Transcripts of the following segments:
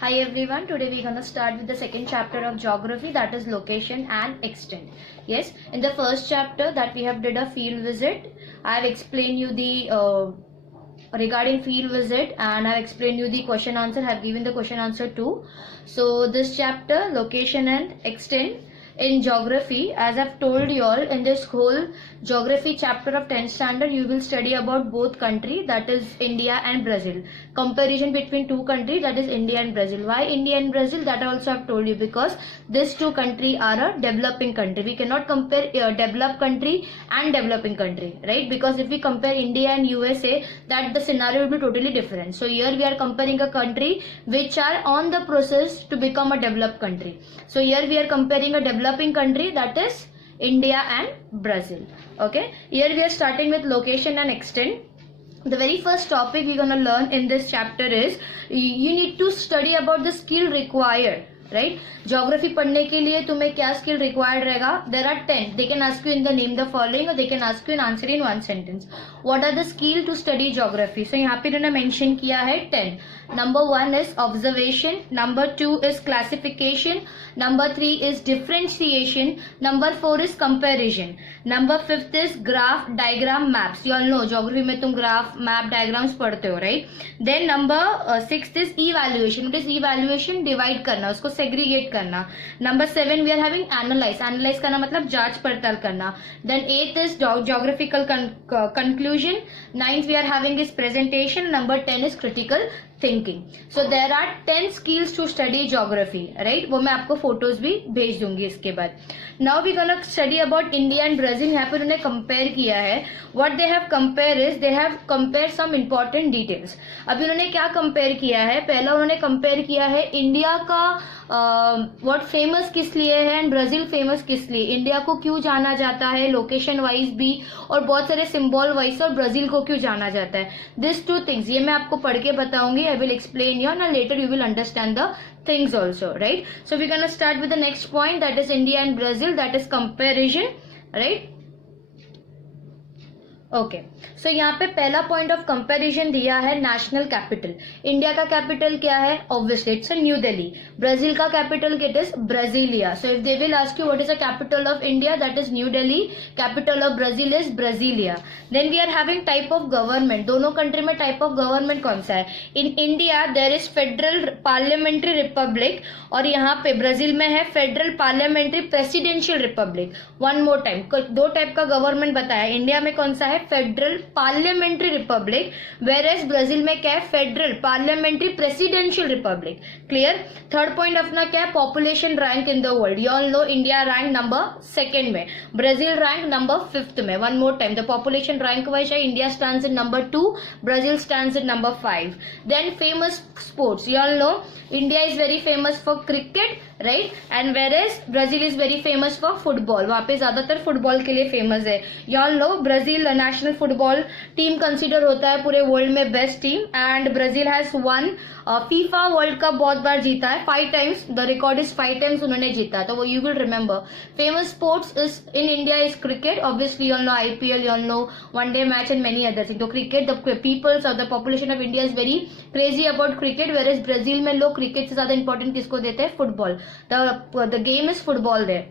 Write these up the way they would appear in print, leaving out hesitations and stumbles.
Hi everyone, today we're gonna start with the second chapter of geography, that is location and extent. Yes, in the first chapter that we have did a field visit, I have explained you the regarding field visit and I have explained you the question answer, have given the question answer too. So this chapter, location and extent, in geography, as I've told you all, in this whole geography chapter of 10th standard, you will study about both country, that is India and Brazil. Comparison between two countries, that is India and Brazil. Why India and Brazil? That I also have told you, because these two countries are a developing country. We cannot compare developed country and developing country, right? Because if we compare India and USA, that the scenario will be totally different. So here we are comparing a country which are on the process to become a developed country. So here we are comparing a developing country, that is India and Brazil. Okay, here we are starting with location and extent. The very first topic we're gonna learn in this chapter is you need to study about the skill required. Right geography पढ़ने के लिए तुम्हें क्या skill required रहेगा. There are 10. They can ask you in the name the following or they can ask you in answer in one sentence. What are the skill to study geography? So यहाँ पे इन्होंने mention किया है 10. Number 1 is observation, number 2 is classification, number 3 is differentiation, number 4 is comparison, number 5 is graph, diagram, maps. You all know geography में तुम graph, map, diagrams पढ़ते हो, right. Then number 6 is evaluation. It is evaluation, divide करना, उसको segregate करना. Number 7 we are having analyse. Analyse करना मतलब जांच पड़ताल करना. Then 8 is geographical conclusion. 9th we are having is presentation. Number 10 is critical thinking. So there are 10 skills to study geography, right. वो मैं आपको फोटोज भी भेज दूंगी इसके बाद. Now we gonna study about India and Brazil. यहाँ पर उन्होंने कंपेयर किया है. What they have compare is they have compare some important details. अभी उन्होंने क्या कंपेयर किया है? पहला उन्होंने कंपेयर किया है इंडिया का व्हाट फेमस किस लिए है एंड ब्राजील फेमस किस लिए. इंडिया को क्यों जाना जाता है लोकेशन वाइज भी और बहुत सारे सिंबल वाइज, और ब्राजील को क्यों जाना जाता है. दिस टू थिंग्स ये मैं आपको पढ़ के बताऊंगी. I will explain you and later you will understand the things also, right? So we're gonna start with the next point, that is India and Brazil, that is comparison, right? Okay so यहाँ पे पहला point of comparison दिया है national capital. India का capital क्या है? Obviously it's New Delhi. Brazil का capital it is Brasilia. So if they will ask you what is the capital of India, that is New Delhi. Capital of Brazil is Brasilia. Then we are having type of government. दोनों country में type of government कौन सा है? In India there is federal parliamentary republic और यहाँ पे Brazil में है federal parliamentary presidential republic. One more time, दो टाइप का गवर्नमेंट बताया. इंडिया में कौन सा है? Federal parliamentary republic. Whereas Brazil में क्या है? Federal parliamentary presidential republic. Clear. Third point अपना क्या है? Population rank in the world. You all know India rank number 2 में, ब्राजील रैंक नंबर 5 में. One more time, the population rank wise है India stands in number 2, Brazil stands in number 5. Then famous sports. You all know India is very famous for cricket, right, and whereas Brazil is very famous for football. वहां पे ज्यादातर football के लिए famous है. You all know Brazil national football team consider होता है पूरे world में best team, and Brazil has won FIFA world cup बहुत बार जीता है. 5 times. The record is 5 times उन्होंने जीता. तो वो you will remember. Famous sports is in India is cricket. Obviously you all know IPL, you all know one day match and many other thing. तो cricket, the peoples और the population of India is very crazy about cricket, whereas Brazil में लोग cricket से ज्यादा important किसको देते हैं? Football. The game is football there.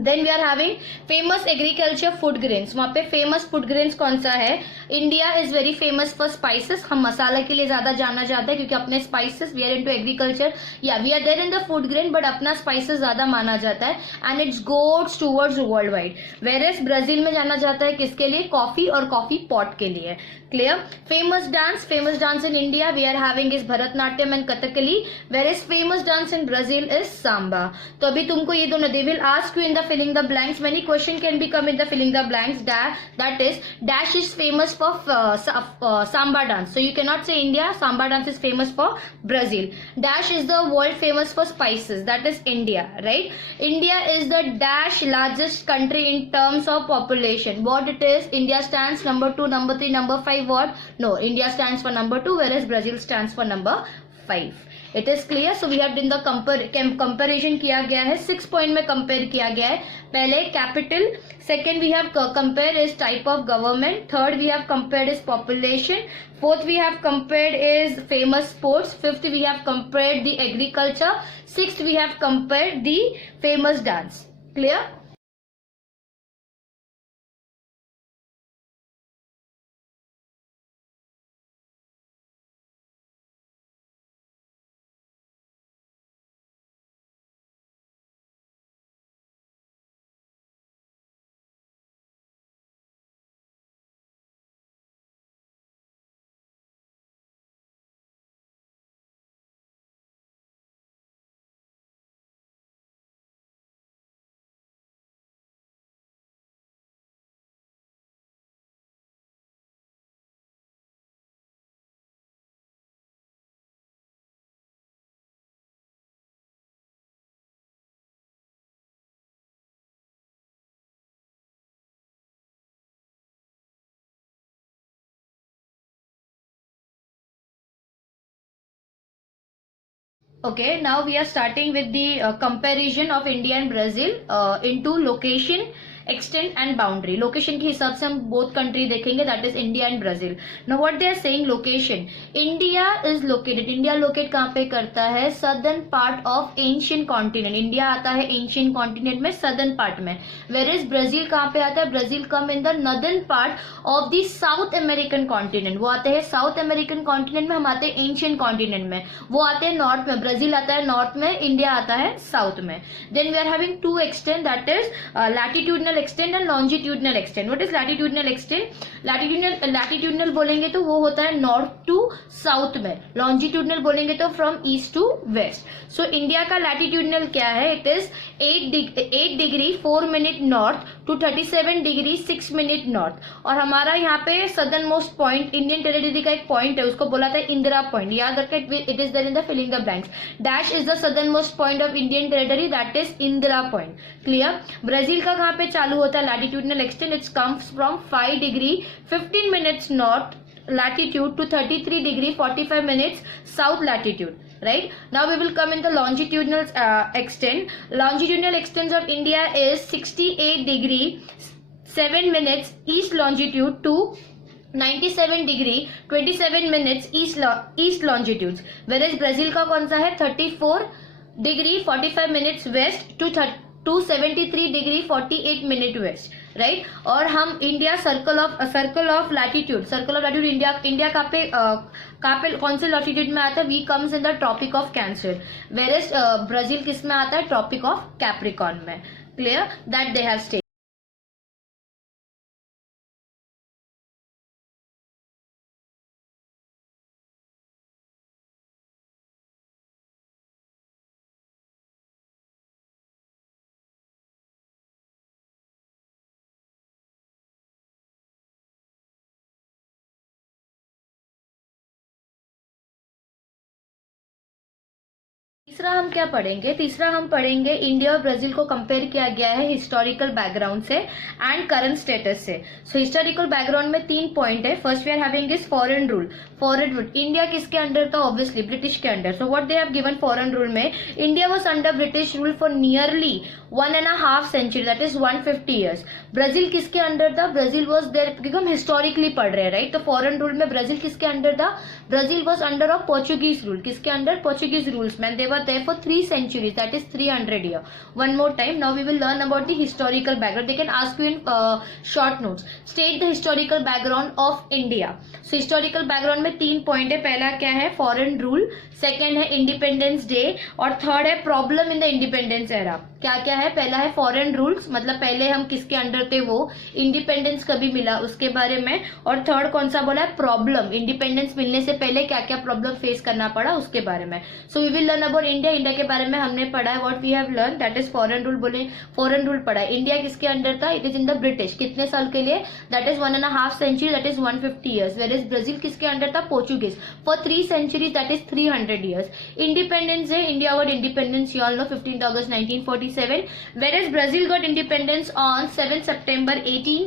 Then we are having famous agriculture food grains. वहां पे फेमस फूड ग्रेन्स कौन सा है? India is very famous for spices. हम मसाला के लिए ज्यादा जाना जाता है क्योंकि अपने spices, we are into agriculture, या we are there in the food grain, but अपना स्पाइसेस ज्यादा माना जाता है and it's goods towards world wide. Whereas Brazil में जाना जाता है किसके लिए? कॉफी और कॉफी पॉट के लिए. Clear. Famous dance in India we are having is Bharatanatyam and Kathakali, whereas famous dance in Brazil is samba. तो अभी तुमको ये दोनों, they will ask you in the filling the blanks. Many question can be come in the filling the blanks. That is dash is famous for samba dance. So you cannot say India. Samba dance is famous for Brazil. Dash is the world famous for spices. That is India, right? India is the dash largest country in terms of population. What it is? India stands number 2, number 3, number 5. What? No, India stands for number 2, whereas Brazil stands for number 5. It is clear. So we have done the comparison किया गया है, 6 point में compare किया गया है. पहले capital, second we have compared is type of government, third we have compared is population, fourth we have compared is famous sports, fifth we have compared the agriculture, sixth we have compared the famous dance. Clear? Okay, now we are starting with the comparison of India and Brazil into location, extent and boundary. Location के हिसाब से हम both country देखेंगे, that is India and Brazil. Now what they are saying, location. India is located. India locate कहाँ पे करता है? Southern part of ancient continent. India आता है ancient continent में, southern part में. Whereas Brazil कहाँ पे आता है? Brazil come in the northern part of the South American continent. वो आते हैं South American continent में, हम आते हैं ancient continent में. वो आते हैं north में. Brazil आता है north में, India आता है south में. Then we are having two extent, that is latitudinal extent and longitudinal extent. What is latitudinal extent? Latitudinal बोलेंगे तो वो होता है north to south में. Longitudinal बोलेंगे तो from east to west. So India का latitudinal क्या है? It is 8 degree 4 minute north to 37 degree 6 minute north. और हमारा यहाँ पे southern most point Indian territory का एक point है, उसको बोला था इंदिरा पॉइंट. याद रखें, it is there in the filling the blanks. Dash is the southern most point of Indian territory, that is Indira point. Clear? Brazil का कहाँ पे चालू होता है latitudinal extent? It comes from 5 degree 15 minutes north latitude to 33 degree 45 minutes south latitude. Right, now we will come in the longitudinal extent. Longitudinal extent of India is 68 degree 7 minutes east longitude to 97 degree 27 minutes east longitudes. Whereas Brazil का कौन सा है? 34 degree 45 minutes west to 73 degree 48 minute west. Right, और हम India circle of latitude India कहाँ पे कौन से लैटिट्यूड में आता है? We comes in the tropic of cancer. Whereas Brazil किस में आता है? ट्रॉपिक ऑफ कैप्रिकॉर्न में. Clear? That they have state. तीसरा हम क्या पढ़ेंगे? तीसरा हम पढ़ेंगे इंडिया और ब्राजील को कंपेयर किया गया है हिस्टोरिकल बैकग्राउंड से एंड करंट स्टेटस से. सो हिस्टोरिकल बैकग्राउंड में 3 पॉइंट है. First we are having is foreign rule. Foreign rule India किसके अंडर था? ऑब्वियसली ब्रिटिश के under. So what they have given foreign rule में, India was under British rule for nearly 1.5 century, that is 150 years. Brazil किसके under था? Brazil was there, क्योंकि हम historically पढ़ रहे हैं, राइट. तो फॉरेन रूल में ब्राजील किसके अंडर था? Brazil was under of Portuguese rule. किसके under? Portuguese rules man. They were there for 3 centuries, that is 300 year. One more time, now we will learn about the historical background. They can ask you in short notes. State the historical background of India. So historical background में 3 point है. पहला क्या है? Foreign rule, second है independence day, और थर्ड है problem in the independence era. क्या क्या है? पहला है फॉरेन रूल्स, मतलब पहले हम किसके अंडर थे, वो इंडिपेंडेंस कभी मिला उसके बारे में, और थर्ड कौन सा बोला है? प्रॉब्लम, इंडिपेंडेंस मिलने से पहले क्या क्या प्रॉब्लम फेस करना पड़ा उसके बारे में. So we will learn about India. India के बारे में हमने पढ़ा है. What we have learn, that is foreign rule. बोले फॉरेन रूल पढ़ा है. इंडिया किसके अंडर था? It is in the British. कितने साल के लिए? That is 1.5 century, that is 150 years. Where Brazil किसके अंडर था? Portuguese for 3 centuries, that is 300 years. Independence day, India got independence, you all no, 15th August 1947. Whereas Brazil got independence on 7 September 18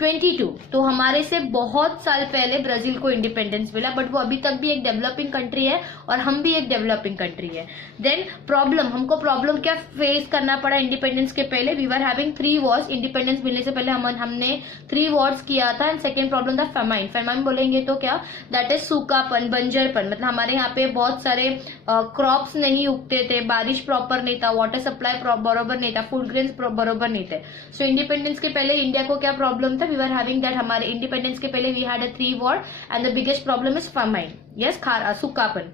22। तो हमारे से बहुत साल पहले ब्राजील को इंडिपेंडेंस मिला, बट वो अभी तक भी एक डेवलपिंग कंट्री है और हम भी एक डेवलपिंग कंट्री है। देन प्रॉब्लम, हमको प्रॉब्लम क्या फेस करना पड़ा इंडिपेंडेंस के पहले? We were having 3 wars. इंडिपेंडेंस मिलने से पहले हमने 3 वॉर्स किया था। एंड सेकेंड प्रॉब्लम था फेमाइन। फेमाइन बोलेंगे तो क्या, दैट इज सूखापन, बंजरपन। मतलब हमारे यहाँ पे बहुत सारे क्रॉप्स नहीं उगते थे, बारिश प्रॉपर नहीं था, वाटर सप्लाई बरोबर नहीं था, फूड ग्रेन्स बरोबर नहीं थे। सो इंडिपेंडेंस के पहले इंडिया को क्या प्रॉब्लम था? वी वर हैविंग दैट, हमारे इंडिपेंडेंस के पहले we had a 3 war and the biggest problem is famine, yes, सूखापन।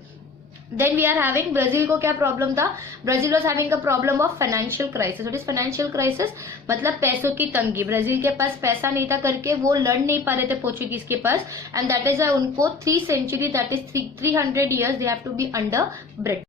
Then we are having, Brazil को क्या प्रॉब्लम था? Brazil was having a problem of financial crisis. What is financial crisis? मतलब पैसों की तंगी। ब्राजील के पास पैसा नहीं था करके वो लड़ नहीं पा रहे थे पोर्चुगीज के पास, एंड दैट इज उनको 3 century, that is 300 years they have to be under British.